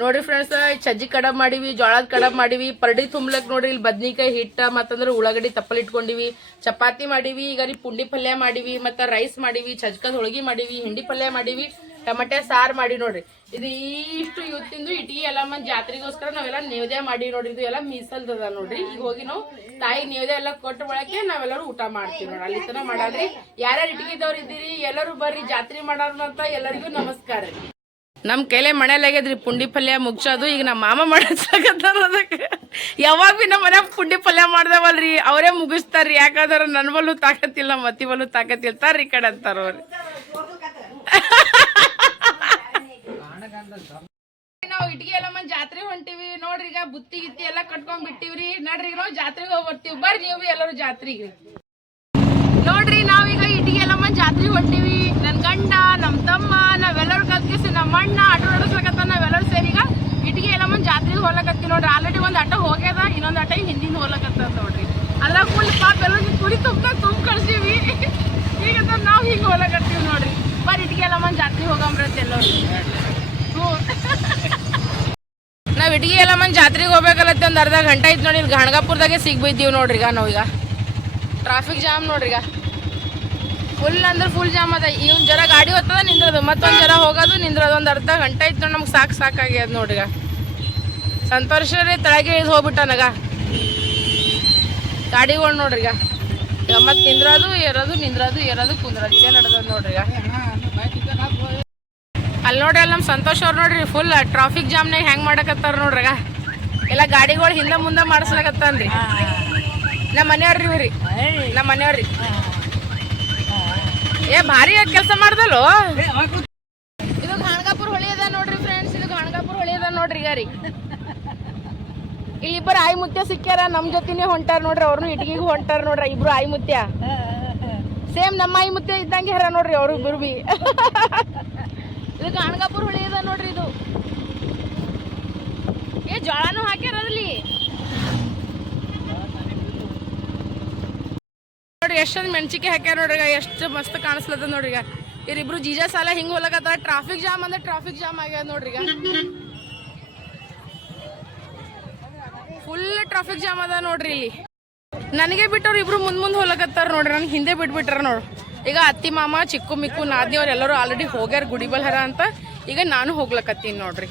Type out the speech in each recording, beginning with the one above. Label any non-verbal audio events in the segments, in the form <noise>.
ನೋಡ್ರಿ ಫ್ರೆಂಡ್ಸ್ ಚಜ್ಜಿ ಕಡಬ್ ಮಾಡಿವಿ, ಜೋಳದ ಕಡಬ್ ಮಾಡಿವಿ, ಪರಡಿ ತುಂಬ್ಲಕ್ ನೋಡ್ರಿ, ಇಲ್ಲಿ ಬದ್ನಿಕಾಯಿ ಹಿಟ್ಟ, ಮತ್ತಂದ್ರೆ ಉಳ್ಳಾಗಡ್ಡಿ ತಪ್ಪಲ್ ಇಟ್ಕೊಂಡಿವಿ, ಚಪಾತಿ ಮಾಡಿವಿ, ಈಗ ರೀ ಪುಂಡಿ ಪಲ್ಯ ಮಾಡಿವಿ, ಮತ್ತು ರೈಸ್ ಮಾಡಿವಿ, ಚಜ್ಕದ ಹೋಳಿಗೆ ಮಾಡಿವಿ, ಹಿಂಡಿ ಪಲ್ಯ ಮಾಡಿವಿ, ಟಮಟೆ, ಸಾರು ಮಾಡಿ ನೋಡ್ರಿ. ಇದು ಇಷ್ಟು ಇವತ್ತಿಂದು ಇಟ್ಟಿಗೆ ಎಲ್ಲ ಮಂದಿ ಜಾತ್ರೆಗೋಸ್ಕರ ನಾವೆಲ್ಲ ನೇವ್ದೆ ಮಾಡಿ ನೋಡ್ರಿ, ಇದು ಎಲ್ಲ ಮೀಸಲ್ದದ ನೋಡ್ರಿ. ಈಗ ಹೋಗಿ ನಾವು ತಾಯಿ ನೇವ್ದೆ ಎಲ್ಲ ಕೊಟ್ಟ ಬಳಕೆ ನಾವೆಲ್ಲರೂ ಊಟ ಮಾಡ್ತೀವಿ ನೋಡ್ರಿ. ಅಲ್ಲಿ ತನ ಮಾಡಾದ್ರಿ. ಯಾರ್ಯಾರು ಇಟ್ಟಿಗೆದವ್ರು ಇದ್ದೀರಿ ಎಲ್ಲರೂ ಬರ್ರಿ, ಜಾತ್ರೆ ಮಾಡೋರ್ನಂತ ಎಲ್ಲರಿಗೂ ನಮಸ್ಕಾರ ರೀ. ನಮ್ ಕೈಲೇ ಮನೇಲಾಗ್ಯದ್ರಿ ಪುಂಡಿ ಪಲ್ಯ ಮುಗ್ಸೋದು, ಈಗ ನಮ್ಮ ಮಾಮ ಮಾಡಕ್ಕಾಗತ್ತಾರ ಅದಕ್ಕೆ. ಯಾವಾಗ ಭೀ ನಮ್ಮ ಮನ್ಯಾಗ ಪುಂಡಿ ಪಲ್ಯ ಮಾಡ್ದೇವಲ್ರಿ, ಅವರೇ ಮುಗಿಸ್ತಾರ್ರಿ. ಯಾಕಂದ್ರೆ ನನ್ನ ಬಲ್ಲು ತಾಕತ್ತಿಲ್ಲ ನಮ್ಮ ಬಲ್ಲು ತಾಕತ್ತಿಲ್ಲ. ತಾರ್ರಿ ಈ ಕಡೆ ಅಂತಾರ ಅವ್ರಿ. ನಾವು ಇಟ್ಗೆ ಎಲ್ಲ ಮಂದಿ ಜಾತ್ರೆ ಹೊಂಟಿವಿ. ನೋಡ್ರಿ ಈಗ ಬುತ್ತಿ ಗಿತ್ತಿ ಎಲ್ಲ ಕಟ್ಕೊಂಡ್ ಬಿಟ್ಟಿವ್ರಿ. ನೋಡ್ರಿ ನಾವು ಜಾತ್ರೆಗೆ ಹೋಗಿ ಬರ್ತೀವಿ. ಬರ್ರಿ ನೀವು ಎಲ್ಲರೂ ಜಾತ್ರೆಗೆ. ನೋಡ್ರಿ ನಾವೀಗ ಇಟ್ಟಿಗೆ ಎಲ್ಲ ಮಂದಿ ಜಾತ್ರೆಗೆ ಹೊಂಟಿವಿ ನನ್ ಗಂಡ ನಮ್ ತಮ್ಮ ನಾವೆಲ್ಲರೂ ಅಣ್ಣ ಆಟೋ ನಡೆಸ್ಲಕತ್ತ ನಾವೆಲ್ಲರೂ ಸೇರಿ ಈಗ ಇಟ್ಟಿಗೆ ಎಲ್ಲ ಮುಂದೆ ಜಾತ್ರೆಗೆ ಹೋಗ್ಲಕತ್ತೀವಿ ನೋಡ್ರಿ. ಆಲ್ರೆಡಿ ಒಂದು ಆಟೋ ಹೋಗ್ಯದ, ಇನ್ನೊಂದು ಆಟೋ ಹಿಂದಿನ ಹೋಗ್ಲಕತ್ತದ ನೋಡ್ರಿ. ಅದ್ರ ಫುಲ್ ಪಾಪ ಎಲ್ಲ ಕುಡಿ ತುಂಬ ತುಂಬ ಕಳ್ಸೀವಿ. ಈಗ ನಾವು ಹಿಂಗೆ ಹೋಗ್ಲಕತ್ತೀವಿ ನೋಡ್ರಿ. ಬರ್ ಇಟ್ಟಿಗೆ ಎಲ್ಲ ಮಂದಿ ಜಾತ್ರೆಗೆ ಹೋಗಂಬ್ರತ್ತೆ ಎಲ್ಲರೂ. ಹ್ಞೂ. ನಾವ್ ಇಟ್ಗಿ ಎಲ್ಲ ಮಂದಿ ಜಾತ್ರೆಗೆ ಹೋಗ್ಬೇಕಲ್ಲತ್ತೆ ಒಂದು ಅರ್ಧ ಗಂಟೆ ಆಯ್ತು ನೋಡಿ ಇಲ್ಲಿ ಗಾಣಗಾಪುರದಾಗೆ ಸಿಗ್ಬಿದ್ದೀವಿ ನೋಡ್ರಿ ಈಗ ನಾವೀಗ. ಟ್ರಾಫಿಕ್ ಜಾಮ್ ನೋಡ್ರಿ ಈಗ. ಫುಲ್ ಅಂದ್ರೆ ಫುಲ್ ಜಾಮ್ ಅದ. ಇವ್ನ ಜರ ಗಾಡಿ ಹೋಗ್ತದ ನಿಂದ್ರದು. ಮತ್ತೊಂದು ಜರ ಹೋಗೋದು ನಿಂದ್ರದು. ಒಂದು ಅರ್ಧ ಗಂಟೆ ಇತ್ತು ನಮ್ಗೆ ಸಾಕು ಸಾಕಾಗ್ಯದ ನೋಡ್ರಿ ಸಂತೋಷ ರೀ ತಳಗೆ ಇಳಿದು ಹೋಗ್ಬಿಟ್ಟನಗ ಗಾಡಿಗಳು ನೋಡ್ರಿ ಈಗ. ಮತ್ತೆ ನಿಂದ್ರದು ಏರೋದು ನಿಂದ್ರದು ಏರೋದು ಕುಂದ್ರದು. ಇದೇ ನಡೆದದ ನೋಡ್ರಿ ಈಗ. ಅಲ್ಲಿ ನೋಡ್ರಿ ಅಲ್ಲಿ ನಮ್ಮ ಸಂತೋಷ್ ಅವ್ರು ನೋಡ್ರಿ. ಫುಲ್ ಟ್ರಾಫಿಕ್ ಜಾಮ್ನಾಗ ಹೆಂಗ್ ಮಾಡಕತ್ತಾರ ನೋಡ್ರಿಗ ಎಲ್ಲ ಗಾಡಿಗಳು ಹಿಂದೆ ಮುಂದೆ ಮಾಡಿಸ್ಲಕತ್ತಾನ್ರಿ. ನಮ್ಮ ಮನೆಯವ್ರಿ ಇವ್ರಿ. ನಮ್ಮ ಮನೆಯವ್ರಿ ಏ ಭಾರಿ ಕೆಲಸ ಮಾಡ್ದಲ್ಲೋ? ಇದು ಗಾಣಗಾಪುರ ಹೊಳಿ ಅದ ನೋಡ್ರಿ ಫ್ರೆಂಡ್ಸ್ ಇದು ಗಾಣಗಾಪುರ ಹೊಳಿ ಅದ ನೋಡ್ರಿ ಈಗ ರೀ. ಇಲ್ಲಿಬ್ಬರು ಆಯಿ ಮುತ್ಯ ಸಿಕ್ಕ್ಯಾರ ನಮ್ ಜೊತೆನೆ ಹೊಂಟಾರ ನೋಡ್ರಿ ಅವ್ರನ್ನು ಇಟ್ಗಿಗೂ ಹೊಂಟಾರ ನೋಡ್ರಿ ಇಬ್ರು ಆಯಿ ಮುತ್ಯ. ಸೇಮ್ ನಮ್ಮ ಆಯಿ ಮುತ್ಯ ಇದ್ದಂಗೆ ಹರ ನೋಡ್ರಿ ಅವ್ರು ಇಬ್ಬರು ಬಿ. ಇದು ಗಾಣಗಾಪುರ ಹೊಳಿ ಅದ ನೋಡ್ರಿ ಇದು. ಏ ಜೋಳನೂ ಹಾಕ್ಯಾರ ಅದ್ರಲ್ಲಿ? ನೋಡ್ರಿ ಎಷ್ಟೊಂದು ಮೆಣಸಿಕೆ ಹಾಕ್ಯಾರ ನೋಡ್ರಿ ಎಷ್ಟು ಮಸ್ತ್ ಕಾಣಿಸ್ಲತ್ತದ ನೋಡ್ರಿ ಈಗ ಇವ್ರಿಬ್ರು ಜೀಜಾ ಸಾಲ ಹಿಂಗ್ ಹೋಲಕತ್ತ ಟ್ರಾಫಿಕ್ ಜಾಮ್ ಅಂದ್ರೆ ಟ್ರಾಫಿಕ್ ಜಾಮ್ ಆಗ್ಯದ ನೋಡ್ರಿ ಈಗ ಫುಲ್ ಟ್ರಾಫಿಕ್ ಜಾಮ್ ಅದ ನೋಡ್ರಿ ಇಲ್ಲಿ. ನನಗೆ ಬಿಟ್ಟವ್ರು ಇಬ್ರು ಮುಂದ್ ಮುಂದೆ ಹೋಲಕತ್ತಾರ ನೋಡ್ರಿ ನನ್ಗೆ ಹಿಂದೆ ಬಿಟ್ಬಿಟ್ರ ನೋಡ್ರಿ ಈಗ ಅತ್ತಿ ಮಾಮ, ಚಿಕ್ಕು ಮಿಕ್ಕು ನಾದಿಯವ್ರು ಎಲ್ಲರೂ ಆಲ್ರೆಡಿ ಹೋಗ್ಯಾರ ಗುಡಿಬಲ್ ಹರ ಅಂತ, ಈಗ ನಾನು ಹೋಗ್ಲಕತ್ತೀನಿ ನೋಡ್ರಿ.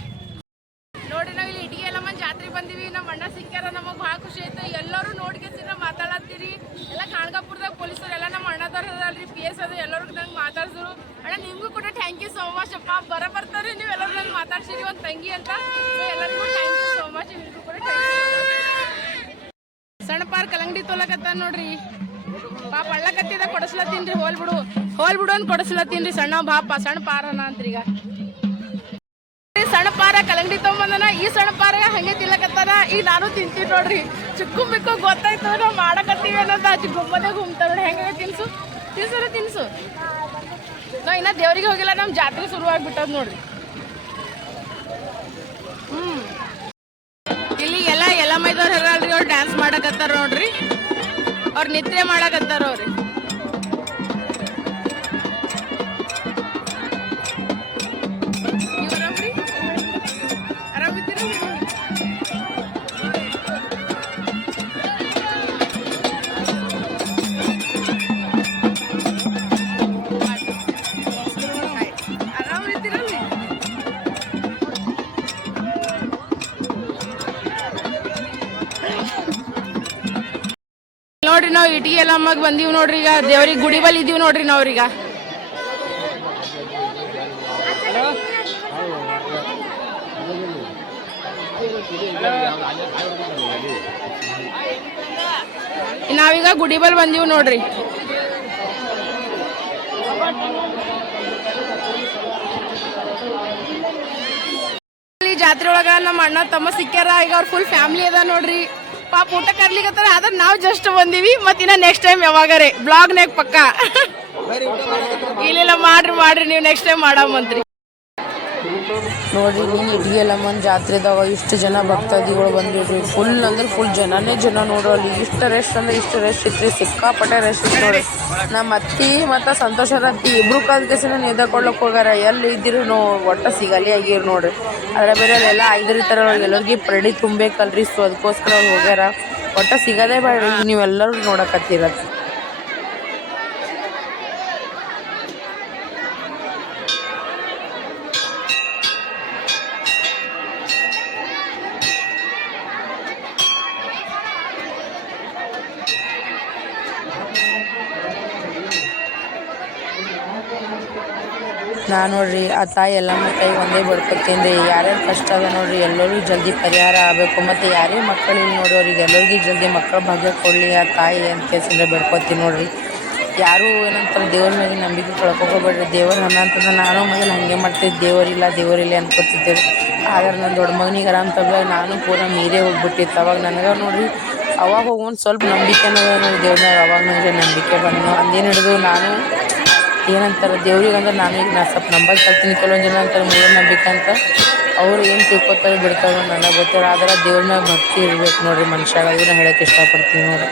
ನೋಡ್ರಿ ನಾವ್ ಇಲ್ಲಿ ಇಡೀ ಎಲ್ಲ ಜಾತ್ರೆ ಬಂದಿವಿ ನಮ್ಮ ಅಣ್ಣ ಸಿಕ್ಕ್ಯಾರ, ನಮಗ್ ಭಾಳ ಖುಷಿ ಆಯ್ತು. ಎಲ್ಲರೂ ನೋಡ್ಕೇಸಿನ ಮಾತಾಡತ್ತೀರಿ. ಎಲ್ಲ ಕಾಣ್ಗಾಪುರದಾಗ ಪೊಲೀಸರು ಎಲ್ಲ ನಮ್ಮ ಅಣ್ಣದವ್ರು ಅದಲ್ರಿ ಪಿ ಎಸ್ ಅದು ಎಲ್ಲರೂ ನಂಗೆ ಮಾತಾಡ್ಸಿದ್ರು. ಅಣ್ಣ, ನಿಮಗೂ ಕೂಡ ಥ್ಯಾಂಕ್ ಯು ಸೋ ಮಚ್ ಅಪ್ಪ. ಬರ ಬರ್ತಾರೆ ನೀವು ಎಲ್ಲರೂ ನಂಗೆ ಮಾತಾಡ್ಸಿರಿ ಒಂದು ತಂಗಿ ಅಂತ. ಎಲ್ಲರಿಗೂ ಥ್ಯಾಂಕ್ ಯು ಸೋ ಮಚ್ ನಿಮಗೂ ಕೂಡ. ಸಣ್ಣ ಪಾರ್ ಕಲಂಗಡಿ ತೋಲಕತ್ತ ನೋಡ್ರಿ. ಪಾಪ ಅಳ್ಳಕತ್ತಿದ ಕೊಡಸ್ಲತ್ತೀನ್ರಿ ಹೋಲ್ ಬಿಡು. ಹೋಲ್ ಬಿಡು ಅಂತ ಕೊಡಸ್ಲತ್ತೀನ್ರಿ ಸಣ್ಣ ಬಾಪ, ಸಣ್ಣ ಪಾರನ ಅಂತ ಈಗ ಸಣ್ಣ ಪಾರ ಕಲಂಗಡಿ ತೊಗೊಂಬಂದನ, ಈ ಸಣ್ಣ ಪಾರ ಹಂಗೆ ತಿನ್ನಕತ್ತಾನ ಈಗ ನಾನು ತಿಂತೀನಿ ನೋಡ್ರಿ. ಚಿಕ್ಕು ಮಿಕ್ಕು ಗೊತ್ತಾಯ್ತು ನಾವು ಮಾಡಕತ್ತೀವಿ ಅನ್ನೋದು ಅಜ್ಜಿ ಗುಮ್ಮನೆ ಗುಮ್ತಾರ ಹೆಂಗೆ ತಿನ್ಸು? ತಿನ್ಸರ ತಿನ್ಸು. ನಾವು ಇನ್ನ ದೇವ್ರಿಗೆ ಹೋಗಿಲ್ಲ, ನಮ್ ಜಾತ್ರೆ ಶುರು ಆಗ್ಬಿಟ್ಟದ ನೋಡ್ರಿ. ಹ್ಮ್. ಇಲ್ಲಿ ಎಲ್ಲ ಎಲ್ಲ ಮೈದವ್ರು ಹೇಳಲ್ರಿ ಅವ್ರು ಡ್ಯಾನ್ಸ್ ಮಾಡಕತ್ತಾರ ನೋಡ್ರಿ. ಅವ್ರು ನಿದ್ರೆ ಮಾಡಕತ್ತಾರ ಅವ್ರಿ. ಇಟಿಗೆ ಎಲ್ಲಮ್ಮಗ್ ಬಂದೀವಿ ನೋಡ್ರಿ ಈಗ. ದೇವ್ರಿಗೆ ಗುಡಿ ಬಲ್ ಇದೀವಿ ನೋಡ್ರಿ ನಾವ್ರೀಗ ನಾವೀಗ ಗುಡಿ ಬಲ್ ಬಂದೀವಿ ನೋಡ್ರಿ. ಜಾತ್ರೆ ಒಳಗ ನಮ್ಮ ಅಣ್ಣ ತಮ್ಮ ಸಿಕ್ಕ್ಯಾರ, ಈಗ ಅವ್ರ ಫುಲ್ ಫ್ಯಾಮಿಲಿ ಅದ ನೋಡ್ರಿ. ಪಾಪ ಊಟ ಕರ್ಲಿಕತ್ತಾರ ಅದ್ರ ನಾವು ಜಸ್ಟ್ ಬಂದೀವಿ. ಮತ್ತೆ ಇನ್ನ ನೆಕ್ಸ್ಟ್ ಟೈಮ್ ಯಾವಾಗಾರೆ. ಬ್ಲಾಗ್ನಾಗ ಪಕ್ಕ. ಇಲ್ಲ ಮಾಡ್ರಿ ಮಾಡ್ರಿ ನೀವು ನೆಕ್ಸ್ಟ್ ಟೈಮ್ ಮಾಡಮಂತ್ರಿ ನೋಡ್ರಿ ನೀನು ಇಟ್ಗಿ ಎಲ್ಲಮ್ಮನ ಜಾತ್ರೆದಾಗ ಇಷ್ಟು ಜನ ಭಕ್ತಾದಿಗಳು ಬಂದಿರ್ರಿ ಫುಲ್ ಅಂದ್ರೆ ಫುಲ್ ಜನನೇ ಜನ ನೋಡ್ರಿ ಅಲ್ಲಿ. ಇಷ್ಟು ರೆಸ್ಟ್ ಅಂದ್ರೆ ಇಷ್ಟು ರೆಸ್ಟ್ ಇತ್ತು ಸಿಕ್ಕಾಪಟ್ಟೆ ರೆಸ್ಟ್ ಇತ್ತು ನೋಡ್ರಿ ನಮ್ಮ ಅತ್ತಿ ಮತ್ತು ಸಂತೋಷರ ಅತ್ತಿ ಇಬ್ರು ಕಾಲ್ಕೇಸಿನ ಕೇಸಿನ ನಿಂತ್ಕೊಳ್ಳೋಕೆ ಹೋಗಾರ ಎಲ್ಲಿ ಇದ್ದಿರು ಒಟ್ಟ ಸಿಗಲಿ ಆಗಿರು ನೋಡ್ರಿ ಅದ್ರ ಬೇರೆ ಎಲ್ಲ ಐದರಿತಾರ ಎಲ್ಲರಿಗೆ ಪ್ರಡಿ ತುಂಬಬೇಕಲ್ರಿ. ಸೊ, ಅದಕ್ಕೋಸ್ಕರ ಹೋಗ್ಯಾರ. ಒಟ್ಟ ಸಿಗದೇ ಬೇಡ ನೀವೆಲ್ಲರೂ ನೋಡಕತ್ತೀರ. ನಾ ನೋಡ್ರಿ, ಆ ತಾಯಿ ಎಲ್ಲಮ್ಮ ಕೈ ಒಂದೇ ಬರ್ಕೊತೀನಿ ರೀ ಯಾರ್ಯಾರು ಕಷ್ಟ ಅದ ನೋಡ್ರಿ ಎಲ್ಲರಿಗೂ ಜಲ್ದಿ ಪರಿಹಾರ ಆಗಬೇಕು. ಮತ್ತು ಯಾರೇ ಮಕ್ಕಳಿಲ್ಲ ನೋಡ್ರಿ, ಅವ್ರಿಗೆ ಎಲ್ಲರಿಗೂ ಜಲ್ದಿ ಮಕ್ಕಳ ಭಾಗ್ಯ ಕೊಡಲಿ. ಆ ತಾಯಿ ಅಂತ ಕೇಸಿಂದ ಬೇಡ್ಕೊತೀನಿ ನೋಡ್ರಿ. ಯಾರೂ ಏನಂತಾರೆ, ದೇವ್ರ ಮೇಲೆ ನಂಬಿಕೆ ಕಳ್ಕೊಬೇಡ್ರಿ. ದೇವ್ರ ಹಣ ಅಂತಂದ್ರೆ ನಾನು ಮೊದಲು ಹಾಗೆ ಮಾಡ್ತಿದ್ದೆ ದೇವರಿಲ್ಲ ದೇವರಿಲ್ಲ ಅನ್ಕೋತಿದ್ದೆ. ಆದ್ರೆ ನನ್ನ ದೊಡ್ಡ ಮಗನಿಗೆ ಆರಾಮ್ ತಗ ನಾನು ಪೂರ ಮೀರೇ ಹೋಗ್ಬಿಟ್ಟಿತ್ತು. ಅವಾಗ ನನಗೆ ನೋಡ್ರಿ, ಅವಾಗ ಒಂದು ಸ್ವಲ್ಪ ನಂಬಿಕೆ ನೋಡಿ ದೇವ್ರ ಅವಾಗ ನನಗೆ ನಂಬಿಕೆ ಬಂದು ಅಂದೇನು ಹಿಡಿದು ನಾನು ಏನಂತಾರೆ, ದೇವ್ರಿಗೆ ಅಂದ್ರೆ ನಾನು ಈಗ ನಾ ಸ್ವಲ್ಪ ನಂಬರ್ ಕಲ್ತೀನಿ, ಕೆಲವೊಂದು ಜನ ಅಂತಾರೆ ಮೂಢನಂಬಿಕೆ ಅಂತ. ಅವ್ರು ಏನು ತಿಳ್ಕೊತಾರೆ ಬಿಡ್ತಾರೆ ನನಗೆ ಗೊತ್ತಿಲ್ಲ, ಆದ್ರೆ ದೇವ್ರ ಮ್ಯಾಗ ಭಕ್ತಿ ಇರ್ಬೇಕು ನೋಡಿರಿ ಮನುಷ್ಯಾಗ, ಅದನ್ನ ಹೇಳಕ್ಕೆ ಇಷ್ಟಪಡ್ತೀನಿ ನೋಡ್ರಿ.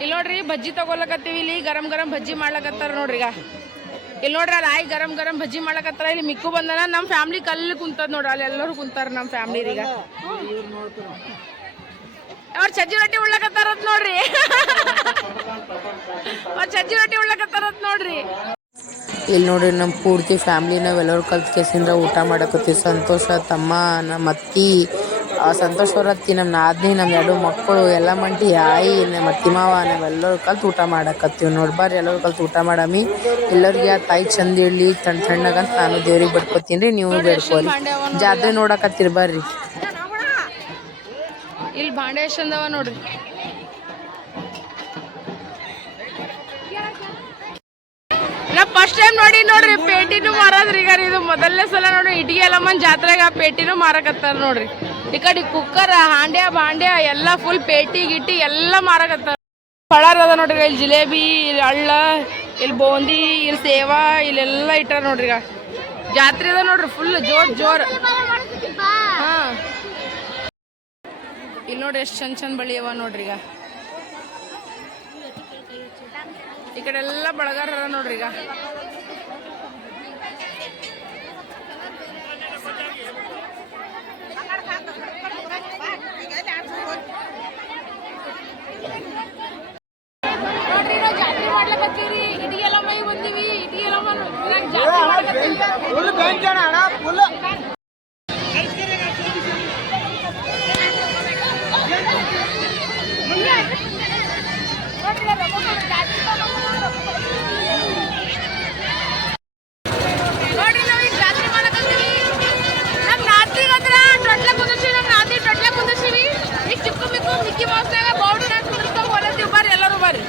ಇಲ್ಲಿ ನೋಡ್ರಿ, ಬಜ್ಜಿ ತಗೊಳಕತ್ತೀವಿ ಇಲ್ಲಿ, ಗರಂ ಗರಂ ಬಜ್ಜಿ ಮಾಡ್ಲಕತ್ತಾರ ನೋಡ್ರಿ ಈಗ. ಇಲ್ಲಿ ನೋಡ್ರಿ ಅಲ್ಲಿ ಆಯ್ ಗರಂ ಗರಂ ಬಜ್ಜಿ ಮಾಡ್ಲಕತ್ತಾರ. ಇಲ್ಲಿ ಮಿಕ್ಕು ಬಂದನ ನಮ್ಮ ಫ್ಯಾಮ್ಲಿ ಕಲ್ಲಿ ಕುಂತದ್ ನೋಡ್ರಿ, ಅಲ್ಲಿ ಎಲ್ಲರೂ ಕುಂತಾರ ನಮ್ಮ ಫ್ಯಾಮ್ಲಿ ಈಗ. ಅವ್ರ ಸಜ್ಜಿ ರೊಟ್ಟಿ ಉಳ್ಳಕತ್ತಾರತ್ ನೋಡ್ರಿ. ಅವ್ರ ಸಜ್ಜಿ ರೊಟ್ಟಿ ಉಳ್ಳಕತ್ತಾರತ್ ನೋಡ್ರಿ. ಇಲ್ಲಿ ನೋಡ್ರಿ ನಮ್ಮ ಪೂರ್ತಿ ಫ್ಯಾಮ್ಲಿ ನಾವೆಲ್ಲರೂ ಕಲ್ತ್ ಕೇಸಿಂದ ಊಟ ಮಾಡಕತ್ತೀವಿ. ಸಂತೋಷ, ತಮ್ಮ, ನಮ್ಮ ಅತ್ತಿ. ಆ ಸಂತೋಷ್ ಅವ್ರ ಅತ್ತಿ ನಮ್ಮ ನಾದ್ನಿ ನಮ್ಮ ಎರಡು ಮಕ್ಕಳು, ಎಲ್ಲ ಮಂಟಿ, ಆಯಿ ನಮ್ಮ ಅತ್ತಿ ಮಾವ ನಾವೆಲ್ಲರೂ ಕಲ್ತು ಊಟ ಮಾಡಕತ್ತೀವಿ ನೋಡಿ. ಬರ್ರಿ ಎಲ್ಲರೂ ಕಲ್ತು ಊಟ ಮಾಡಮಿ. ಎಲ್ಲರಿಗೆ ಆ ತಾಯಿ ಚಂದ ಇರಲಿ ತಣ್ಣ ತಣ್ಣಗಂತ ನಾನು ದೇವ್ರಿಗೆ ಬೇಡ್ಕೊತೀನಿ ರೀ, ನೀವು ಬೇಡ್ಕೋರಿ. ಜಾತ್ರೆ ನೋಡಕತ್ತೀರಿ ಬರ್ರಿ. ಇಲ್ಲಿ ಬಾಂಡೆ ಚಂದವ ನೋಡ್ರಿ. ನಾ ಫಸ್ಟ್ ಟೈಮ್ ನೋಡಿ ನೋಡ್ರಿ, ಪೇಟಿನೂ ಮಾರದ್ರಿ ಈಗ ಇದು ಮೊದಲನೇ ಸಲ ನೋಡಿ ಇಟ್ಗೆ ಎಲ್ಲಮ್ಮನ್ ಜಾತ್ರೆಗೆ ಆ ಪೇಟಿನೂ ಮಾರಕತ್ತಾರ ನೋಡ್ರಿ. ಈ ಕಡೆ ಕುಕ್ಕರ್, ಹಾಂಡ್ಯ, ಬಾಂಡ್ಯ, ಎಲ್ಲ ಫುಲ್ ಪೇಟಿ, ಗಿಟ್ಟಿ, ಎಲ್ಲ ಮಾರಕತ್ತಾರ ಪಳಾರ ಅದ ನೋಡ್ರಿ ಇಲ್ಲಿ ಜಿಲೇಬಿ, ಇಲ್ಲಿ ಹಳ್ಳ ಇಲ್ಲಿ ಬೂಂದಿ, ಇಲ್ಲಿ ಸೇವಾ, ಇಲ್ಲೆಲ್ಲ ಇಟ್ಟಾರ ನೋಡ್ರಿ ಈಗ ಜಾತ್ರೆ ಅದ ನೋಡ್ರಿ ಫುಲ್ ಜೋರ್ ಜೋರ್. ಹಾ. ಇಲ್ಲಿ ನೋಡ್ರಿ ಎಷ್ಟು ಚಂದ ಚಂದ ಬಳಿ ಅವ ನೋಡ್ರಿ ಈಗ ಈ ಕಡೆ ಎಲ್ಲ ಬಳಗಾರ ನೋಡ್ರಿ ಈಗ ನೋಡ್ರಿ ನಾವು ಜಾತ್ರೆ ಎಲ್ಲ ಮೈ ಬಂದೀವಿ ಇಡೀ ಎಲ್ಲ ಜಾತ್ರೆ ನೋಡ್ರಿ ನಾವು ಈಗ ಜಾತ್ರೆ ಮಾಡಕತ್ತೀವಿ ನಮ್ಮ ನಾತಿಗೆ ಹತ್ರ ಟೊಟ್ಲ ಕುಂದಿರ್ಸಿವಿ ನಮ್ಮ ನಾತಿ ಟೊಟ್ಲ ಕುಂದಿರ್ಸಿವಿ ಈಗ ಚಿಕ್ಕ ಮಿಕ್ಕು ಮೌಸ್ನಾಗ ಬೌಡು ಕುಂದಿರ್ತಾವ ಹೊಲತ್ತೀವಿ ಬರ್ರಿ ಎಲ್ಲರೂ ಬರ್ರಿ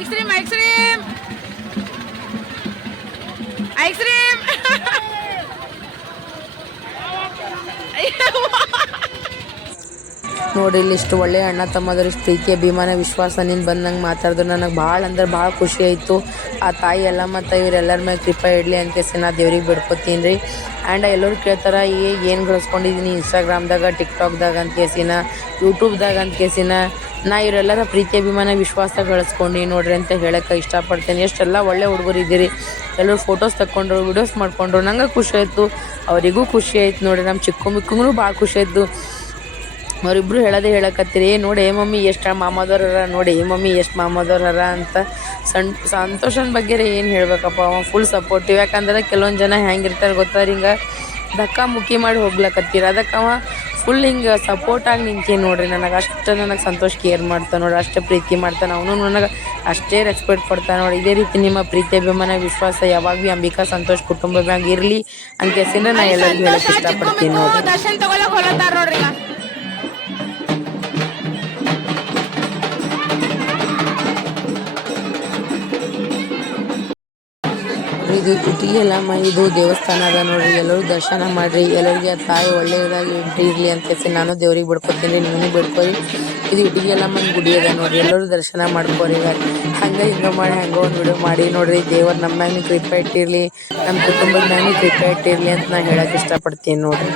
ice cream ice cream ice cream. ನೋಡ್ರಿ ಇಲ್ಲಿ ಇಷ್ಟು ಒಳ್ಳೆ ಅಣ್ಣ ತಮ್ಮದ್ರ ಸ್ಥಿತಿ ಅಭಿಮಾನ, ವಿಶ್ವಾಸ, ನಿನ್ ಬಂದಂಗೆ ಮಾತಾಡಿದ್ರು. ನನಗೆ ಭಾಳ ಅಂದ್ರೆ ಭಾಳ ಖುಷಿ ಆಯಿತು. ಆ ತಾಯಿ ಎಲ್ಲ ಮತ್ತು ಇವರೆಲ್ಲರ ಮೇಲೆ ಕೃಪ ಇಡಲಿ ಅಂತೇಸಿ ನಾ ದೇವ್ರಿಗೆ ಬಿಡ್ಕೊತೀನಿ. ರೀ ಆ್ಯಂಡ್ ಎಲ್ಲರೂ ಕೇಳ್ತಾರ, ಏ, ಏನು ಗಳಿಸ್ಕೊಂಡಿದ್ದೀನಿ ಇನ್ಸ್ಟಾಗ್ರಾಮ್ದಾಗ ಟಿಕ್ಟಾಕ್ದಾಗ ಅಂತ ಕೇಸಿನ ಯೂಟ್ಯೂಬ್ದಾಗ ಅಂತ ಕೇಸಿನ? ನಾ ಇವರೆಲ್ಲರ ಪ್ರೀತಿ, ಅಭಿಮಾನ, ವಿಶ್ವಾಸ ಗಳಿಸ್ಕೊಂಡು ನೋಡ್ರಿ ಅಂತ ಹೇಳಕ್ಕೆ ಇಷ್ಟಪಡ್ತೇನೆ. ಎಷ್ಟೆಲ್ಲ ಒಳ್ಳೆ ಹುಡುಗರು ಇದ್ದೀರಿ. ಎಲ್ಲರೂ ಫೋಟೋಸ್ ತಗೊಂಡ್ರು ವಿಡಿಯೋಸ್ ಮಾಡಿಕೊಂಡ್ರು. ನಂಗೆ ಖುಷಿ ಆಯಿತು. ಅವರಿಗೂ ಖುಷಿ ಆಯ್ತು ನೋಡಿರಿ. ನಮ್ಮ ಚಿಕ್ಕ ಮಿಕ್ಕಂಗೂ ಭಾಳ ಖುಷಿ ಆಯಿತು. ಅವರಿಬ್ಬರು ಹೇಳೋದೇ ಹೇಳಕತ್ತೀರಿ. ನೋಡಿ, ಏ ಮಮ್ಮಿ, ಎಷ್ಟು ಮಾಮದವ್ರ ನೋಡಿ. ಏ ಮಮ್ಮಿ, ಎಷ್ಟು ಮಾಮದವ್ರ ಅಂತ ಸಣ್, ಸಂತೋಷನ ಬಗ್ಗೆ ಏನು ಹೇಳ್ಬೇಕಪ್ಪ. ಅವ ಫುಲ್ ಸಪೋರ್ಟಿವ್ ಯಾಕಂದ್ರೆ ಕೆಲವೊಂದು ಜನ ಹೆಂಗಿರ್ತಾರೆ ಗೊತ್ತಾರೆ ಹಿಂಗೆ. ಧಕ್ಕ ಮುಖಿ ಮಾಡಿ ಹೋಗ್ಲಕತ್ತೀರ. ಅದಕ್ಕೆ ಅವ ಫುಲ್ ಹಿಂಗೆ ಸಪೋರ್ಟಾಗಿ ನಿಂತಿ ನೋಡ್ರಿ. ನನಗೆ ಅಷ್ಟು ನನಗೆ ಸಂತೋಷ ಕೇರ್ ಮಾಡ್ತಾನೆ ನೋಡ್ರಿ. ಅಷ್ಟೇ ಪ್ರೀತಿ ಮಾಡ್ತಾನೆ ಅವನು ನನಗೆ ಅಷ್ಟೇ ರೆಸ್ಪೆಕ್ಟ್ ಕೊಡ್ತಾನೆ ನೋಡಿ ಇದೇ ರೀತಿ ನಿಮ್ಮ ಪ್ರೀತಿ, ಅಭಿಮಾನ, ವಿಶ್ವಾಸ ಯಾವಾಗ ಭೀ ಅಂಬಿಕಾ, ಸಂತೋಷ್ ಕುಟುಂಬ ಬ್ಯಾಂಕ್ ಇರಲಿ ಅಂತ ಕೇಸಿಂದ ನಾ ಎಲ್ಲರಿಗೂ ಹೇಳಕ್ಕೆ ಇಷ್ಟಪಡ್ತೀನಿ ನೋಡ್ರಿ. ಇದು ಇಟಿಯಲ್ಲಮ್ಮ ಇದು ದೇವಸ್ಥಾನ ಅದ ನೋಡ್ರಿ. ಎಲ್ಲರೂ ದರ್ಶನ ಮಾಡ್ರಿ. ಎಲ್ಲರಿಗೆ ತಾಯಿ ಒಳ್ಳೆಯದಾಗಿ ಇರಲಿ ಅಂತ ಹೇಳಿ ನಾನು ದೇವ್ರಿಗೆ ಬಿಡ್ಕೊತೀನಿ. ನೀವು ಬಿಡ್ಕೊರಿ. ಇದು ಇಟಿಯಲ್ಲಮ್ಮನ ಗುಡಿ ಅದ ನೋಡ್ರಿ. ಎಲ್ಲರೂ ದರ್ಶನ ಮಾಡ್ಕೊರಿ. ಹಂಗೆ ಹಿಂಗ ಮಾಡಿ, ಹಂಗೆ ಒಂದು ವಿಡಿಯೋ ಮಾಡಿ ನೋಡ್ರಿ. ದೇವ್ರ ನಮ್ಮ ಮ್ಯಾಗ ಕೃಪೆ ಇಟ್ಟಿರಲಿ. ನಮ್ಮ ಕುಟುಂಬದ ಮ್ಯಾಗ ಕೃಪೆ ಇಟ್ಟಿರಲಿ ಅಂತ ನಾನು ಹೇಳಕ್ ಇಷ್ಟಪಡ್ತೀನಿ ನೋಡ್ರಿ.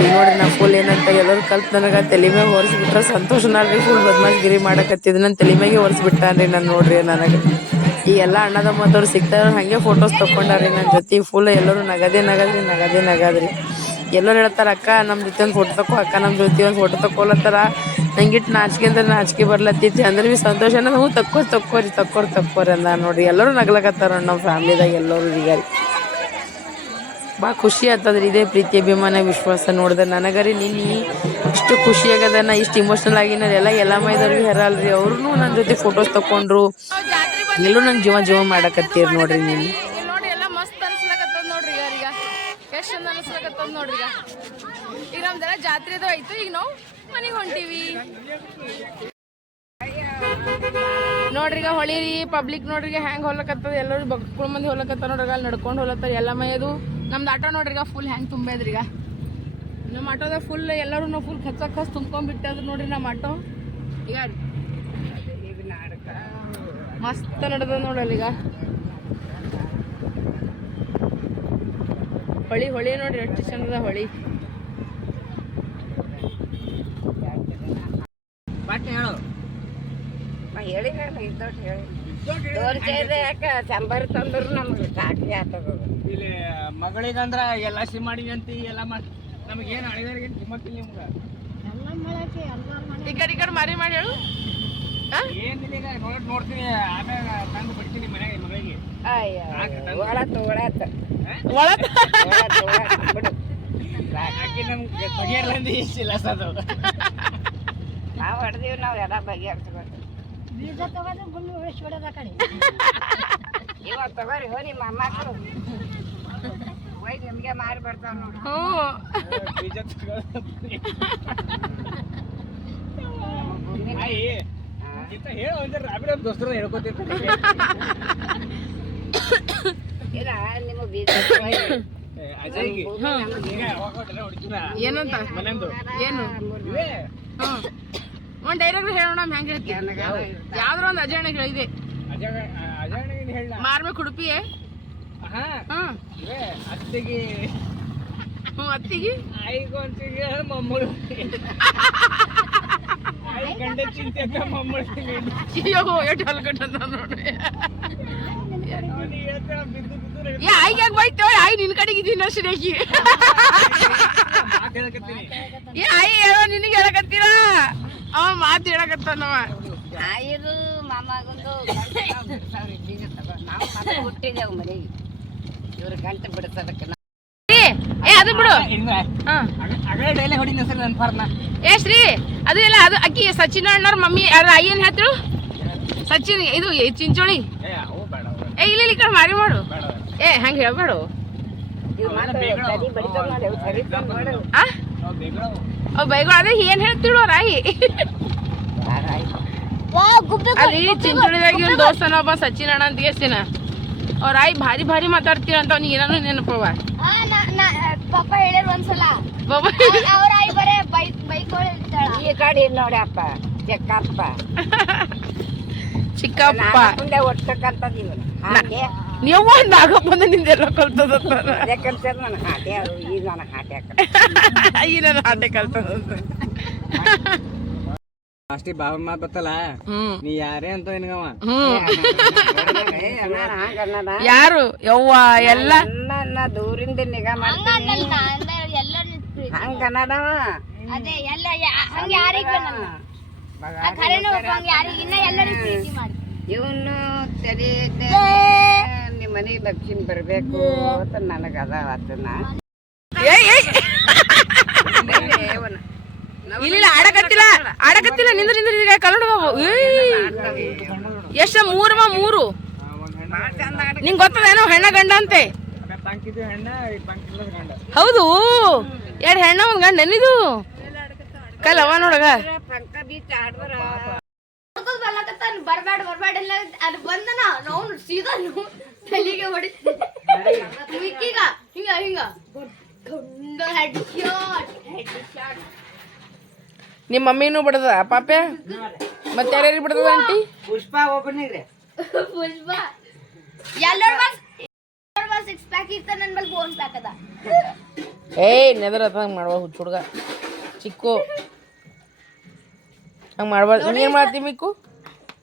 ಈಗ ನೋಡ್ರಿ ನಾ ಫುಲ್ ಏನಂತ ಎಲ್ಲರೂ ಕಲ್ತು ನನಗೆ ತಲೆ ಮ್ಯಾಗ ಹೊರಿಸ್ಬಿಟ್ರೆ ಸಂತೋಷ ನಾಳ್ರಿ. ಫುಲ್ ಬದ್ಮಾಶ್ಗಿರಿ ಮಾಡಕತ್ತಿದ್ ನನ್ನ ತಲೆ ಮ್ಯಾಗೆ ಹೊರಿಸ್ಬಿಟ್ಟಾನ್ರಿ ನಾನು ನೋಡ್ರಿ ನನಗೆ. ಈ ಎಲ್ಲ ಅಣ್ಣದ ಮತ್ತವ್ರು ಸಿಗ್ತಾರ ಹಂಗೆ ಫೋಟೋಸ್ ತಕೊಂಡಾರಿ ನನ್ನ ಜೊತೆ. ಫುಲ್ ಎಲ್ಲರೂ ನಗದೇ, ನಗದ್ರಿ ನಗದೇ, ನಗದ್ರಿ. ಎಲ್ಲರೂ ಹೇಳ್ತಾರೆ, ಅಕ್ಕ ನಮ್ಮ ಜೊತೆ ಒಂದು ಫೋಟೋ ತಕೋ, ಅಕ್ಕ ನಮ್ಮ ಜೊತೆ ಒಂದು ಫೋಟೋ ತಕೊಲತ್ತಾರ ನಂಗಿಟ್ಟು ನಾಚಿಕೆ ಅಂದ್ರೆ ನಾಚಿಕೆ ಬರ್ಲತ್ತೈತಿ ಅಂದ್ರೆ ಭೀ ಸಂತೋಷ ನಾವು ಹ್ಞೂ ತಕ್ಕೋ ತಕ್ಕೋರಿ ತಕ್ಕೋರಿ ತಕ್ಕೋರಿ ಅಂದ ನೋಡ್ರಿ. ಎಲ್ಲರೂ ನಗ್ಲಕತ್ತಾರ ನಮ್ಮ ಫ್ಯಾಮ್ಲಿದಾಗ ಎಲ್ಲರೂ ಈಗ ಭಾಳ ಖುಷಿ ಆಗ್ತದ್ರಿ. ಇದೇ ಪ್ರೀತಿ, ಅಭಿಮಾನ, ವಿಶ್ವಾಸ ನೋಡಿದ್ರೆ ನನಗರಿ ನಿನ್ನೆ ಇಷ್ಟು ಖುಷಿ ಆಗದ ನಾ, ಇಷ್ಟು ಇಮೋಷನಲ್ ಆಗಿ ಎಲ್ಲಾ, ಎಲ್ಲ ಮೈದವ್ರಿಗೆ ಹೆರಲ್ರಿ ಅವ್ರು ನನ್ನ ಜೊತೆ ಫೋಟೋಸ್ ತಕೊಂಡ್ರು. ಎಲ್ಲೂ ನನ್ನ ಜೀವ ಜೀವ ಮಾಡಕತ್ತೀರಿ ನೋಡ್ರಿ ಇಲ್ಲಿ ನೋಡಿ ಎಲ್ಲ ಮಸ್ತ್ ನೋಡ್ರಿ ಈಗ ನೋಡ್ರಿ ಈಗ. ನಮ್ದೆಲ್ಲ ಜಾತ್ರೆ ಅದು ಆಯ್ತು, ಈಗ ನಾವು ಮನೆಗೆ ಹೊಂಟೀವಿ. ನೋಡ್ರಿ ಈಗ ಹೊಳಿರಿ ಪಬ್ಲಿಕ್ ನೋಡ್ರಿ ಹ್ಯಾಂಗ್ ಹೊಲಕತ್ತದ, ಎಲ್ಲರೂ ಬಗ್ಗಳ ಮಂದಿ ಹೊಲಕತ್ತ ನೋಡ್ರಿ ಅಲ್ಲಿ ನಡ್ಕೊಂಡು ಹೊಲತ್ತಾರ, ಎಲ್ಲ ಮೈದು ನಮ್ದು ಆಟೋ ನೋಡ್ರಿ ಈಗ ಫುಲ್ ಹ್ಯಾಂಗ್ ತುಂಬೈದ್ರಿಗ ಈಗ. ನಮ್ಮ ಆಟೋದಾಗ ಫುಲ್ ಎಲ್ಲರೂ ನಾವು ಫುಲ್ ಖರ್ಚ ಖರ್ಚು ತುಂಬ್ಕೊಂಡ್ಬಿಟ್ಟದ್ರು ನೋಡ್ರಿ ನಮ್ಮ ಆಟೋ. ಈಗ ಮಸ್ತ್ ನಡೆದ ನೋಡಲ್ಲ ಈಗ ಹೊಳಿ ಹೊಳಿ ನೋಡ್ರಿ ಎಷ್ಟು ಚಂದದ ಹೊಳಿ. ಇಲ್ಲಿ ಮಗಳಿಗಂದ್ರ ಎಲ್ಲ ಸಿ ಮಾಡಿ ಅಂತ ಎಲ್ಲ ಮಾಡಿ ನಮಗೆ ಏನು ಅಳಿದವ್ರಿಗೆ ಕಿಮ್ಮತ್ತಿಲ್ಲ ನಿಮ್ಗೆ? ಈ ಕಡೆ ಈ ಕಡೆ ಮಾರಿ ಮಾಡಿ ಹೇಳು? ಏನಿಲ್ಲ ಈಗ ನೋಡ್ ನೋಡ್ತೀನಿ. ಆಮ್ಯಾಗ ತಂದು ಬಿಡ್ತೀನಿ ಮನೆಗೆ ಮಗಳಿಗೆ. ಒಳಗ್ ಆಕೆ ನಮ್ಗೆ ಬಗೆಹರ್ಲಂದು ಇಷ್ಟಿಲ್ಲ ಸದು ನಾವು ಹೊಡೆದೀವಿ ನಾವು ಎಲ್ಲ ಬಗೆಹರಿಸ್ಬೇಕು ಇವತ್ತು ತಗೋರಿ ಹೋ ನಿಮ್ಮ ಅಮ್ಮಕ್ಕಳು ಹೋಯ್ ನಿಮ್ಗೆ ಮಾರಿ ಬರ್ತಾವ ನೋಡಿ ಹ್ಞೂ. ಬೀಜ ಆಯಿ ಇಂತ ಹೇಳು ಅಂದ್ರೆ ರಾಬಿಡ ದೋಸ್ತರು ಹೇಳ್ಕೊತಿರ್ತಾರೆ. ಇಲ್ಲ ನಿಮ್ಮ ಬೀಜ ಅಜಯ್ಗೆ. ಈಗ ಅವಾಗ ಹೊಡೆಲ್ಲ ಹೊಡಿತೀರ? ಏನಂತ? ಮನೆಂದು. ಏನು? ಇವೇ ಹ್ಮ್ ಒಂದ್ ಡೈರೆಕ್ಟ್ ಹೇಳೋಣ ಹೆಂಗ್ ಯಾವ್ದ್ರ ಒಂದ್ ಅಜಾಣ ಹೇಳಿದೆ? ಮಾರ್ಮೆ ಕುಡುಪಿಯೇ. ಹಾ. ಹ್ಮ್ ಇವೇ ಅತ್ತೆಗೆ. ಹ್ಞೂ ಅತ್ತಿಗೆ? ಆಯ್ಗ ಒಂದ್ಸಿಗೆ ಮಮ್ಮಳು ಆಯ್ ಗಂಡ ಚಿಂತೆ ಅಕ್ಕ ಮಮ್ಮಳು ಅಯ್ಯೋ ಎಷ್ಟು ಹಲ್ಕಟ್ಟ ನೋಡ್ರಿ. ಅವ್ನಿಗೆ ಹೇಳ್ತಾಳ ಬಿದ್ದು ಬಿದ್ದು ರೇಟ್ ಏ ಆಯ್ಗೆ ಯಾಕೆ ಬೈತೇವ ಆಯ್ ನಿನ್ ಕಡೆಗೆ ಇದ್ದೀನಿ ಅಷ್ಟೇ ಏ ಆಯ್ ಹೇಳೋ ನಿನಗೆ ಹೇಳಕತ್ತೀರ? ಅವ ಮಾತು ಹೇಳಕತ್ತಾನವ ಆಯ್ದು ಮಾಮಗೊಂದು ನಾವು ಹುಟ್ಟಿದೆವು ಮನೆಗೆ ಇವ್ರ ಗಂಟೆ ಬಿಡಿಸೋದಕ್ಕೆ ನಾವು ಏ ಏ ಅದು ಬಿಡು. ಶ್ರೀ ಅದು ಇಲ್ಲ ಅದು ಅಕ್ಕಿ ಸಚಿನ್ ಅಣ್ಣವ್ರ ಮಮ್ಮಿ ಯಾರ ಅಯ್ಯ ಏನ್ ಹೇಳ್ತಿಳು ಸಚಿನ್ ಇದು ಚಿಂಚೋಳಿ? ಏ ಇಲ್ಲಿ ಬೇಡ ಏ ಇಲ್ಲ ಕಡೆ ಮಾರಿ ಮಾಡು. ಏ ಹಂಗೆ ಹೇಳ್ಬೇಡು. ಬೈಗಳು ಅದೇ ಏನ್ ಹೇಳ್ತಿಳು ಅಲ್ಲಿ ಚಿಂಚೋಳಿದಾಗ ಇವ್ನ ದೋಸ್ತನ ಒಬ್ಬ ಸಚಿನ್ ಅಣ್ಣ ಅಂತ ಎಸ್ತಿನ ಅವ್ರ ಆಯ್ ಭಾರಿ ಭಾರಿ ಮಾತಾಡ್ತೀರ ಅಂತ ಅವ್ನಿಗೆ ಏನಾನು ನೆನಪವ. ಪಾಪ ಹೇಳಿರ್ ಒಂದ್ಸಲ. ಬಾಬಾ ಅವ್ರ ಆಯಿ ಬರೇ ಬೈಕ್ ಬೈಕ್ಗಳು ಇರ್ತಾಳ ಈ ಕಡೆ ಇಲ್ಲಿ ನೋಡಿ ಅಪ್ಪ ಚೆಕ್ಕಪ್ಪ. ಚಿಕ್ಕಪ್ಪ. ಮುಂದೆ ಒಟ್ಟಕ್ಕಂತದ್ ಇವನು ಹಾಗೆ. ನೀವು ಒಂದು ಆಗ ಬಂದ ನಿಂದೆಲ್ಲ ಕಲ್ತದ ಯಾಕಂತ ನನಗೆ ಹಾಟೆ ಅದು ಈಗ ನನಗೆ ಹಾಟೆ ಈ ನನ್ನ ಆಟೆ ಕಲ್ತದ ಅಷ್ಟೇ ಬಾಬಾ ಮಾತ್ ಬತ್ತಲ್ಲ? ನೀ ಯಾರೇ ಅಂತ ನಿನಗವ ಯಾರು? ಯವ್ವ ಎಲ್ಲ? ದೂರಿಂದ ನಿಗಾ ಮಾಡ್ತೀನಿ. ಎಲ್ಲ ಹಂಗನ್ನದವ ಅದೇ ಎಲ್ಲ ಯಾ- ಹಂಗ ಯಾರಿಗ ಖರೇನ ಹಂಗ ಯಾರಿಗ ಇನ್ನ ಎಲ್ಲರಿಗೂ ಪ್ರೀತಿ ಮಾಡಿ. ಇವನು ತಲೆ ನಿಮ್ಮ ಮನೆಗೆ ಲಕ್ಷ್ಮಿ ಬರಬೇಕು ಅಂತ ನನಗದ ಅದ ಆತನ. ಏಯ್ ಏಯ್ ಇಲ್ಲ ಆಡಕತ್ತಿಲ್ಲ ಆಡಕತ್ತಿಲ್ಲ ನಿಂದ್ರ ನಿಂದ್ರ ಕನ್ನಡ ಬಾಬು. ಎಷ್ಟ ಮೂರವ ಮೂರು ನಿಂಗ್ ಗೊತ್ತದೇನೋ ಹೆಣ್ಣ ಗಂಡ ಅಂತೆ. ಹೌದು. ಎರಡು ಹೆಣ್ಣ, ಒಂದ್ ಗಂಡ ಏನಿದು ಕಲ್ ಅವ ನೋಡಗ. ಬರ್ಬೇಡ ಬರ್ಬೇಡ ಇಲ್ಲ ಅದು ಬಂದನ ನಾವು ಸೀದಾ ತಲೆಗೆ ಹೊಡಿ ಹಿಂಗ ಹಿಂಗ. ದೊಡ್ಡ ಹೆಡ್ ಶಾಟ್ ಹೆಡ್ ಶಾಟ್. ನಿಮ್ಮ ಮಮ್ಮಿನೂ ಬಿಡದ ಪಾಪೆ ಮತ್ತೆ ಯಾರ್ಯಾರಿಗೆ ಬಿಡದ ಆಂಟಿ? ಪುಷ್ಪ ಒಬ್ಬನಿಗೆ ಪುಷ್ಪ. ಎಲ್ಲರ ಬಸ್ ಎಲ್ಲರ ಸಿಕ್ಸ್ ಪ್ಯಾಕ್ ಇತ್ತ ನನ್ನ ಬಲ್ ಬೋನ್ ಪ್ಯಾಕ್ ಅದ ಏಯ್ ನೆದರ್ ಹಂಗೆ ಮಾಡುವ ಹುಚ್ಚ ಹುಡುಗ. ಚಿಕ್ಕು. ಹಂಗೆ ಮಾಡ್ಬಾರ್ದು. ನೀನು ಏನು ಮಾಡ್ತಿ ಮಿಕ್ಕು?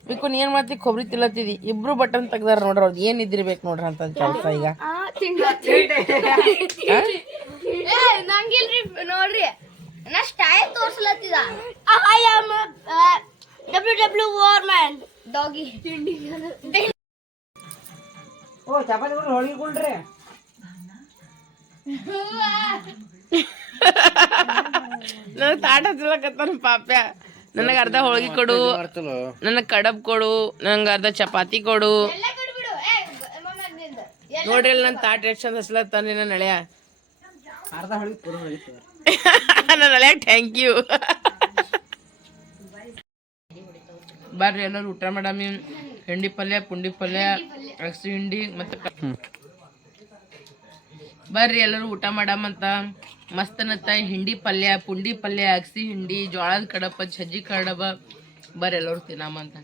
ಮಿಕ್ಕು ನೀ ಏನು ಮಾಡ್ತಿ? ಕೊಬ್ಬರಿ ತಿಲ್ಲತ್ತಿದಿ. ಇಬ್ರು ಬಟನ್ ತೆಗ್ದಾರ ನೋಡ್ರಿ ಅವ್ರಿಗೆ ಏನು ಇದ್ದಿರ್ಬೇಕು ನೋಡ್ರಿ ಅಂತ ಕೆಲಸ ಈಗ. ಏ ನಂಗಿಲ್ರಿ ನೋಡ್ರಿ. ನಾ style ತೋರಿಸ್ಲತ್ತಿದ. I am W W war man doggy ತಿಂಡಿ ಓ ಚಪಾತಿ ಹೊಳಿಕೊಳ್ರಿ ನನಗೆ ತಾಟ ಹಚ್ಚಲಕತ್ತಾನ ಪಾಪ್ಯ. ನನಗೆ ಅರ್ಧ ಹೋಳಿಗೆ ಕೊಡು. ನನಗೆ ಕಡಬ್ ಕೊಡು. ನನಗೆ ಅರ್ಧ ಚಪಾತಿ ಕೊಡು. ನೋಡ್ರಿ ನನ್ನ ತಾಟ ಎಷ್ಟು ಚಂದ ಹಚ್ಚಲತ್ತಾನ ನನ್ನ ನಳೆಯ. ಅರ್ಧ ಹೋಳಿಗೆ ಪೂರ <laughs> ಹೊಳಿತು ಥ್ಯಾಂಕ್ ಯು ಬರ್ರಿ ಎಲ್ಲರೂ ಊಟ ಮಾಡಮಿ. ಹಿಂಡಿ ಪಲ್ಯ ಪುಂಡಿ ಪಲ್ಯ ಅಗಸಿ ಹಿಂಡಿ ಮತ್ತು ಬರ್ರಿ ಎಲ್ಲರೂ ಊಟ ಮಾಡಮಂತ ಮಸ್ತನತ್ತ ಹಿಂಡಿ ಪಲ್ಯ ಪುಂಡಿ ಪಲ್ಯ ಅಗಸಿ ಹಿಂಡಿ ಜೋಳದ ಕಡಪ ಸಜ್ಜಿ ಕಡಬ. ಬರ್ರಿ ಎಲ್ಲರೂ ತಿನ್ನಮಂತ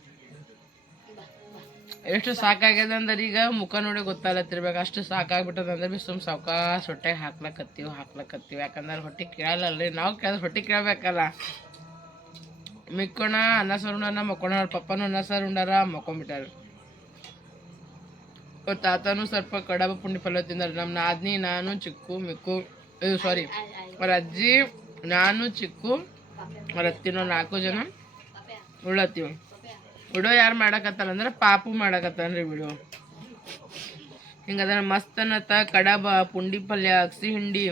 ಎಷ್ಟು ಸಾಕಾಗ್ಯದ ಅಂದ್ರೆ ಈಗ ಮುಖ ನೋಡಿ ಗೊತ್ತಾಗತ್ತಿರ್ಬೇಕು ಅಷ್ಟು ಸಾಕಾಗ್ಬಿಟ್ಟದ ಅಂದ್ರೆ ಸುಮ್ ಸಾವ್ಕಾಸ್ ಹೊಟ್ಟೆಗೆ ಹಾಕ್ಲಕತ್ತೀವಿ ಹಾಕ್ಲಕತ್ತೀವಿ. ಯಾಕಂದ್ರೆ ಹೊಟ್ಟೆ ಕೇಳಲ್ಲ ನಾವು ಕೇಳಿದ್ರೆ ಹೊಟ್ಟೆ ಕೇಳಬೇಕಲ್ಲ. ಮಿಕ್ಕೋಣ ಅನ್ನ ಸರ್ ಉಂಡಾರ, ಮಕ್ಕೋಣ ಅವ್ರ ಪಪ್ಪನೂ ಅನ್ನ ಸಾರು ಉಂಡಾರ, ಮಕ್ಕೊಂಬಿಟ್ಟಾರ. ಅವ್ರ ತಾತನೂ ಸ್ವಲ್ಪ ಕಡಬ ಪುಂಡಿ ಪಲ್ಯ ತಿಂದಾರ. ನಮ್ಮ ನಾದ್ನಿ, ನಾನು, ಚಿಕ್ಕು, ಮಿಕ್ಕು ಇದು ಸಾರಿ, ಅವ್ರ ಅಜ್ಜಿ, ನಾನು, ಚಿಕ್ಕು, ಅವ್ರ ಅತ್ತಿನೋ ನಾಲ್ಕು ಜನ ಉಳ್ಳತ್ತೀವಿ ವಿಡಿಯೋ ಯಾರು ಮಾಡಕತ್ತಲ್ಲ ಅಂದ್ರೆ ಪಾಪು ಮಾಡಕತ್ತಾನ್ರಿ ವಿಡಿಯೋ ಹಿಂಗದ ಮಸ್ತ್ ಅನ್ನತ್ತ ಕಡಬ ಪುಂಡಿ ಪಲ್ಯ ಅಗಸಿ ಹಿಂಡಿ.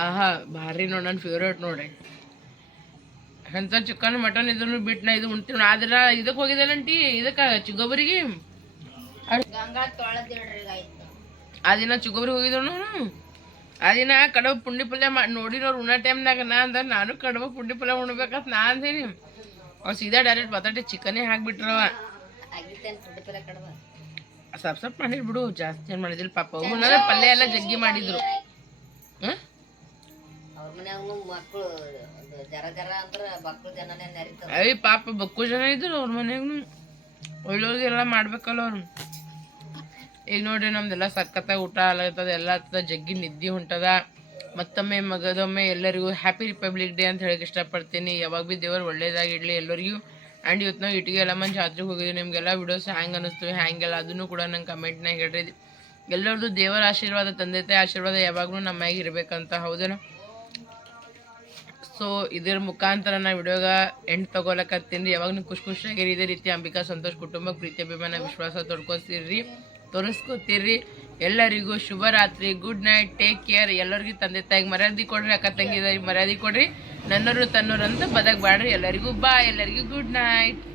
ಆಹಾ ಭಾರಿ ನೋಡಿ ನನ್ನ ಫೇವ್ರೇಟ್ ನೋಡಿ ಎಂತ ಚಿಕನ್ ಮಟನ್ ಇದನ್ನು ಬಿಟ್ಟು ನಾ ಇದು ಉಣ್ತೀವಿ ಆದ್ರೆ ಇದಕ್ಕೆ ಹೋಗಿದ್ದೇನಂಟಿ ಇದಕ್ಕೆ ಚಿಗೋಬರಿಗೆ ಆ ದಿನ ಚಿಗೋಬರಿಗೆ ಹೋಗಿದ್ರು ಆ ದಿನ ಕಡಬ ಪುಂಡಿ ಪಲ್ಯ ಮಾಡಿ ನೋಡಿರೋರು ಉಣ್ಣ ಟೈಮ್ನಾಗ ನಾ ಅಂದ್ರೆ ನಾನು ಕಡಬ ಪುಂಡಿ ಪಲ್ಯ ಉಣ್ಬೇಕಂತ ನಾ ಅಂದೀನಿ. ಸೀದಾ ಡೈರೆಕ್ಟ್ ಬತಾಟೆ ಚಿಕನೇ ಹಾಕ್ಬಿಟ್ರವ ಸಪ್ ಸಪ್ ಮಾಡಿರ್ ಬಿಡು ಜಾಸ್ತಿ ಏನು ಮಾಡಿದಿಲ್ಲ ಪಾಪ. ಪಲ್ಯ ಎಲ್ಲ ಜಗ್ಗಿ ಮಾಡಿದ್ರು. ಅಯ್ಯ ಪಾಪ ಬಕ್ಕು ಜನ ಇದ್ರು ಅವ್ರ ಮನೆಗೂ ಒಳ್ಳೊಳ್ಗೆಲ್ಲ ಮಾಡ್ಬೇಕಲ್ಲ ಅವ್ರು. ಈಗ ನೋಡ್ರಿ ನಮ್ದೆಲ್ಲ ಸಕ್ಕತ್ತಾಗಿ ಊಟ ಎಲ್ಲ ಜಗ್ಗಿ ನಿದ್ದೆ ಹೊಂಟದ. ಮತ್ತೊಮ್ಮೆ ಮಗದೊಮ್ಮೆ ಎಲ್ಲರಿಗೂ ಹ್ಯಾಪಿ ರಿಪಬ್ಲಿಕ್ ಡೇ ಅಂತ ಹೇಳಕ್ಕೆ ಇಷ್ಟಪಡ್ತೀನಿ. ಯಾವಾಗ ಭೀ ದೇವರು ಒಳ್ಳೇದಾಗಿರಲಿ ಎಲ್ಲರಿಗೂ. ಆ್ಯಂಡ್ ಇವತ್ತು ನಾವು ಇಟ್ಟಿಗೆ ಎಲ್ಲ ಮಂದಿ ಜಾತ್ರೆಗೆ ಹೋಗಿದ್ವಿ. ನಿಮಗೆಲ್ಲ ವಿಡಿಯೋಸ್ ಹ್ಯಾಂಗೆ ಅನ್ನಿಸ್ತು ಹ್ಯಾಂಗೆಲ್ಲ ಅದನ್ನು ಕೂಡ ನಂಗೆ ಕಮೆಂಟ್ನಾಗ ಹೇಳ್ರಿ. ಎಲ್ಲರದು ದೇವರ ಆಶೀರ್ವಾದ, ತಂದೆ ತಾಯಿ ಆಶೀರ್ವಾದ ಯಾವಾಗಲೂ ನಮ್ಮ ಇರಬೇಕಂತ. ಹೌದೇನೋ? ಸೊ ಇದ್ರ ಮುಖಾಂತರ ನಾ ವಿಡಿಯೋಗ ಎಂಡ್ ತಗೊಳಕತ್ತೀನಿ ಯಾವಾಗ ಖುಷಿ ಖುಷಿಯಾಗಿರಿ. ಇದೇ ರೀತಿ ಅಂಬಿಕಾ ಸಂತೋಷ್ ಕುಟುಂಬ, ಪ್ರೀತಿ, ಅಭಿಮಾನ, ವಿಶ್ವಾಸ ತೊಡ್ಕೊತೀರಿ. ತೋರಿಸ್ಕೊತೀರಿ. ಎಲ್ಲರಿಗೂ ಶುಭರಾತ್ರಿ. ಗುಡ್ ನೈಟ್ ಟೇಕ್ ಕೇರ್ ಎಲ್ಲರಿಗೂ ತಂದೆ ತಾಯಿಗೆ ಮರ್ಯಾದೆ ಕೊಡ್ರಿ, ಅಕ್ಕ ತಂಗಿದಾರಿಗೆ ಮರ್ಯಾದೆ ಕೊಡ್ರಿ. ನನ್ನರು ತನ್ನೋರು ಅಂತ ಬದಕ್ ಬಾಡ್ರಿ ಎಲ್ಲರಿಗೂ ಬಾಯ್ ಎಲ್ಲರಿಗೂ ಗುಡ್ ನೈಟ್